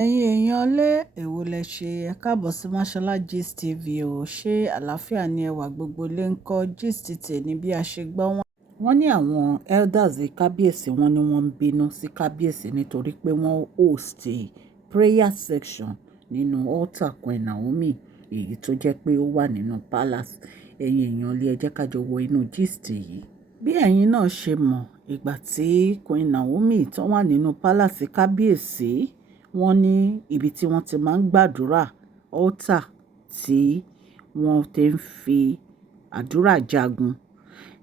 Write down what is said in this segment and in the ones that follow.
Ẹ̀yin èèyàn lé èwo lẹ ṣe ẹ káàbọ̀ sí Mashola Gist TV o ṣé àlàáfíà ni ẹwà gbogbo lè ń kọ́ gist tèmi bí a ṣe gbọ́ wọ́n ní àwọn elders kábíyèsí wọn ni wọ́n ń bínú sí kábíyèsí nítorí pé wọ́n host prayer section nínú altar Queen Naomi èyí tó jẹ́ pé ó wà nínú palace. Ẹ̀yin èèyàn lé ẹ jẹ́ ká jọ wọ inú gist yìí. Bí ẹ̀yin náà ṣe mọ̀ ìgbà tí Queen Naomi tó wà nínú palace kábíyèsí wọ́n ní ibi tí wọ́n ti máa ń gbàdúrà altar tí wọ́n ti ń fi àdúrà jagun.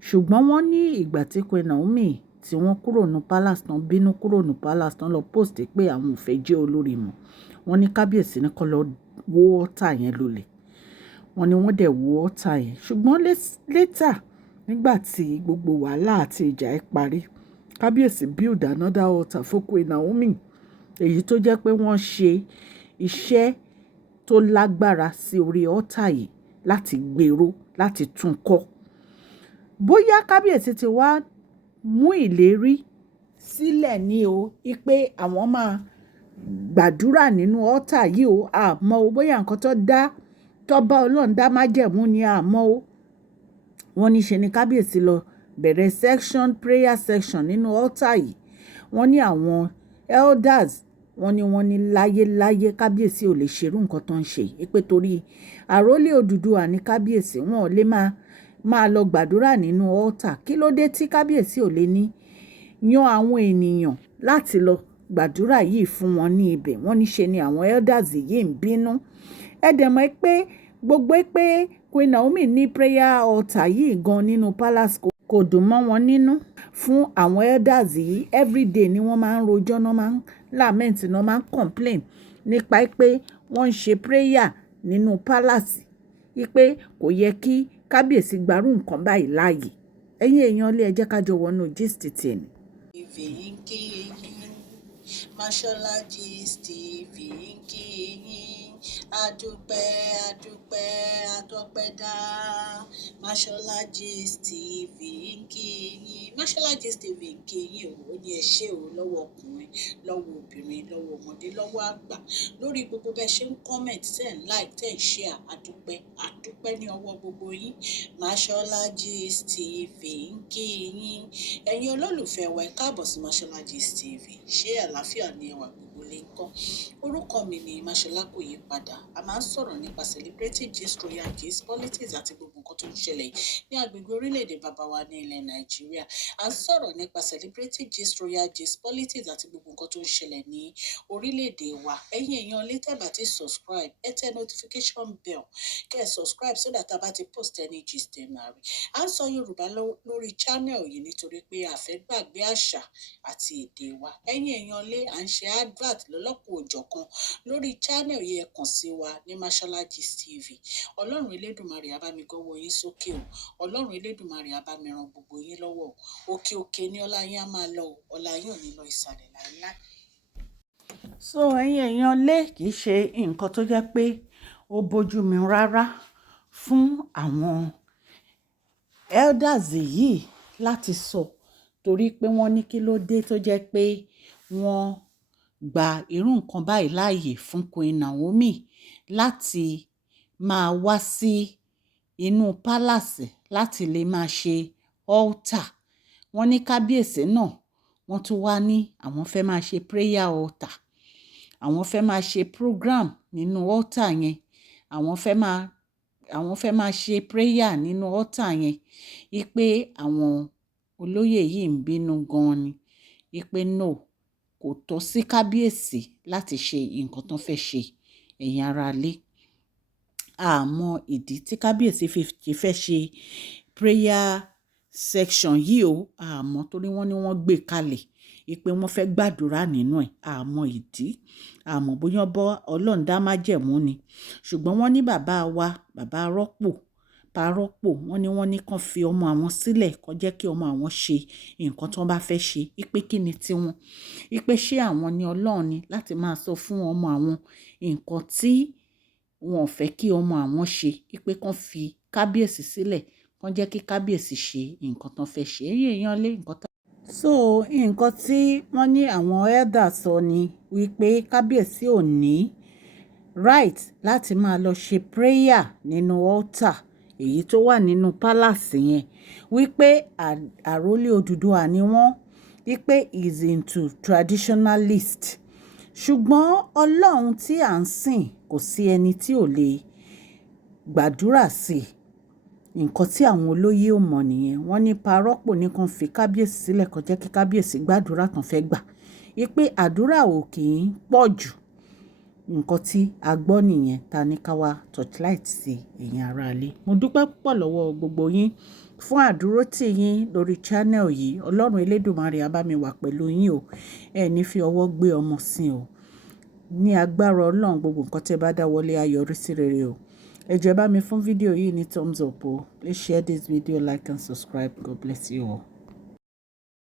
Ṣùgbọ́n wọ́n ní ìgbà tí Queen Naomi tí wọ́n kúrò ní palace tán bínú kúrò ní palace tán lọ post pé àwọn ò fẹ́ jẹ́ olórí mọ́. Wọ́n ní kábíyèsí ní kó lọ wó altar yẹn lulẹ̀. Wọ́n ní wọ́n dẹ̀ wó altar yẹn. Ṣùgbọ́n later nígbà tí gbogbo wàhálà àti ìjà ẹ̀ parí, kábíyèsí build another altar fún Queen Naomi. Èyí tó jẹ́ pé wọ́n ṣe iṣẹ́ tó lágbára sí orí altar yìí láti gbèrò láti tún kọ́. Bóyá kábíyèsí ti wá mú ìlérí sílẹ̀ ní o pé àwọn máa gbàdúrà nínú altar yìí o àmọ́ o bóyá nǹkan tó bá Ọlọ́run dá májẹ̀mú ni àmọ́ o. Wọ́n ní ṣe ni kábíyèsí lọ bẹ̀rẹ̀ prayer section nínú altar yìí. Wọ́n ní àwọn elders wọ́n ní láyéláyé kábíyèsí ò lè ṣerú nǹkan tó ń ṣe pé torí àrólé Odùduwà ní kábíyèsí wọn ò lè máa lọ gbàdúrà nínú altar. Kí ló dé tí kábíyèsí ò lè ní yan àwọn ènìyàn láti lọ gbàdúrà yìí fún wọn ní ibẹ̀? Wọ́n ní ṣe ni àwọn elders yìí ń bínú. Ẹ dẹ̀ mọ̀ pé gbogbo pé Queen Naomi ní prayer altar yìí gan nínú palace kò dùn mọ́ wọn nínú. Fún àwọn elders yìí everyday ni wọ́n máa ń rojọ́, náà máa ń lament, náà máa ń complain nípa pé wọ́n ń ṣe prayer nínú palace pé kò yẹ kí kábíyèsí gbarú nǹkan báyìí láàyè. Ẹ̀yin èèyàn lé ẹ jẹ́ ká jọ wọnú gist tèmi. Mashola Gist TV ń kí yín, adúpẹ́ atọ́pẹ́dá. Mashola Gist TV ń kí yín, Mashola Gist TV ń kí yín o. Ó ní ẹ ṣé o lọ́wọ́ ọkùnrin, lọ́wọ́ obìnrin, lọ́wọ́ ọmọdé, lọ́wọ́ àgbà, lórí gbogbo bẹ́ẹ̀ ṣe ń comment, tẹ́ ń like, tẹ́ ń share. Adúpẹ́ ní ọwọ́ gbogbo yín. Mashola Gist TV ń kí yín. Ẹ̀yin olólùfẹ́ wa ẹ káàbọ̀ sí Mashola Gist TV. Ṣé àlàáfíà ni ẹwà gbogbo lè ń kọ́? Orúkọ mi ni Mashola kò yí padà. A máa ń sọ̀rọ̀ nípa celebrity gist, royal gist, politics àti gbogbo nǹkan tó ń ṣẹlẹ̀ ní agbègbè orílẹ̀-èdè bàbá wa ní ilẹ̀ Nàìjíríà. A ń sọ̀rọ̀ nípa celebrity gist, royal gist, politics àti gbogbo nǹkan tó ń ṣẹlẹ̀ ní orílẹ̀-èdè wa. Ẹ̀yin èèyàn lè tẹ́ bá ti subscribe, ẹ tẹ notification bell kẹ́ ẹ subscribe so that a bá ti post any gist ẹ máa rí. A ń sọ Yorùbá lórí channel yìí nítorí pé a fẹ́ gbàgbé àṣà àti èdè wa. Ẹ̀yin èèyàn lé à ń ṣe advert lọ́lọ́kùn òjọ̀kan lórí channel yìí, ẹ kàn sí wa ní Mashola Gist TV. Ọlọ́run Elédùmarè á bá mi gọ́wọ́ yín sókè o. Ọlọ́run Elédùmarè á bá mi ran gbogbo yín lọ́wọ́ o. Òkè òkè ni ọlá yín á máa lọ o. Ọlá yín ò ní lọ ìsàlẹ̀ láíláí. So ẹ̀yin èèyàn lé kì í ṣe nǹkan tó jẹ́ pé ó bójú mi rárá fún àwọn elders yìí láti sọ, torí pé wọ́n ní kí ló dé tó jẹ́ pé wọ́n gba irú nǹkan báyìí láàyè fún Queen Naomi láti máa wá sí inú palace láti lè máa ṣe altar. Wọ́n ní kábíyèsí náà wọ́n tún wá ní àwọn fẹ́ máa ṣe prayer altar. Àwọn fẹ́ máa ṣe program nínú altar yẹn. Àwọn fẹ́ máa ṣe prayer nínú altar yẹn. Ipe àwọn olóyè yìí ń bínú gan ni. Ipe no, kò tọ́ sí kábíyèsí láti ṣe nǹkan tó fẹ́ ṣe. Ẹ̀yin ará ilé, a mọ ìdí tí kábíyèsí fi fẹ́ ṣe prayer section yìí o. A mọ̀ torí wọ́n ní wọ́n gbé kalẹ̀ pé wọ́n fẹ́ gbàdúrà nínú ẹ̀. A mọ ìdí. A mọ̀ bóyá bọ́ Ọlọ́run dá májẹ̀mú ni. Ṣùgbọ́n wọ́n ní bàbá wa, bàbá parọ́pò, wọ́n ní kàn fi ọmọ àwọn sílẹ̀, kàn jẹ́ kí ọmọ àwọn ṣe nǹkan tí wọ́n bá fẹ́ ṣe. Ipe kí ni tiwọn? Ipe ṣé àwọn ni Ọlọ́run ni láti máa sọ fún ọmọ àwọn nǹkan tí wọn ò fẹ́ kí ọmọ àwọn ṣe. Ipe kàn fi kábíyèsí sílẹ̀, kàn jẹ́ kí kábíyèsí ṣe nǹkan tí wọ́n fẹ́ ṣe. Ẹ̀yin èèyàn lé nǹkan so nǹkan tí wọ́n ní àwọn elder sọ ni wípé kábíyèsí ò ní right láti máa lọ ṣe prayer nínú altar èyí tó wà nínú palace yẹn, wípé àrólé Odùduwà ni wọ́n, wípé is into traditionalist. Ṣùgbọ́n Ọlọ́run tí à ń sìn kò sí ẹni tí ò lè gbàdúrà sí. Nǹkan tí àwọn olóyè ò mọ̀ nìyẹn. Wọ́n ní parọ́pò nìkan fi kábíyèsí sílẹ̀ kan jẹ́ kí kábíyèsí gbàdúrà tán fẹ́ gbà. Wípé àdúrà ò kì í pọ̀ jù. Nǹkan tí a gbọ́ nìyẹn ta ní ká wá torchlight sí ẹ̀yin ará ilé. Mo dúpẹ́ púpọ̀ lọ́wọ́ gbogbo yín fún àdúrótì yín lórí channel yìí. Ọlọ́run Elédùmarè á bá mi wà pẹ̀lú yín o. Ẹ ní fi ọwọ́ gbé ọmọ sí o. Ní agbára Ọlọ́run gbogbo nǹkan tí ẹ bá dáwọ́lé á yọrí sí rere o. Ẹ jọ̀ọ́ bá mi fún fídíò yìí ní thumbs up o. Please share this video, like and subscribe. God bless you all.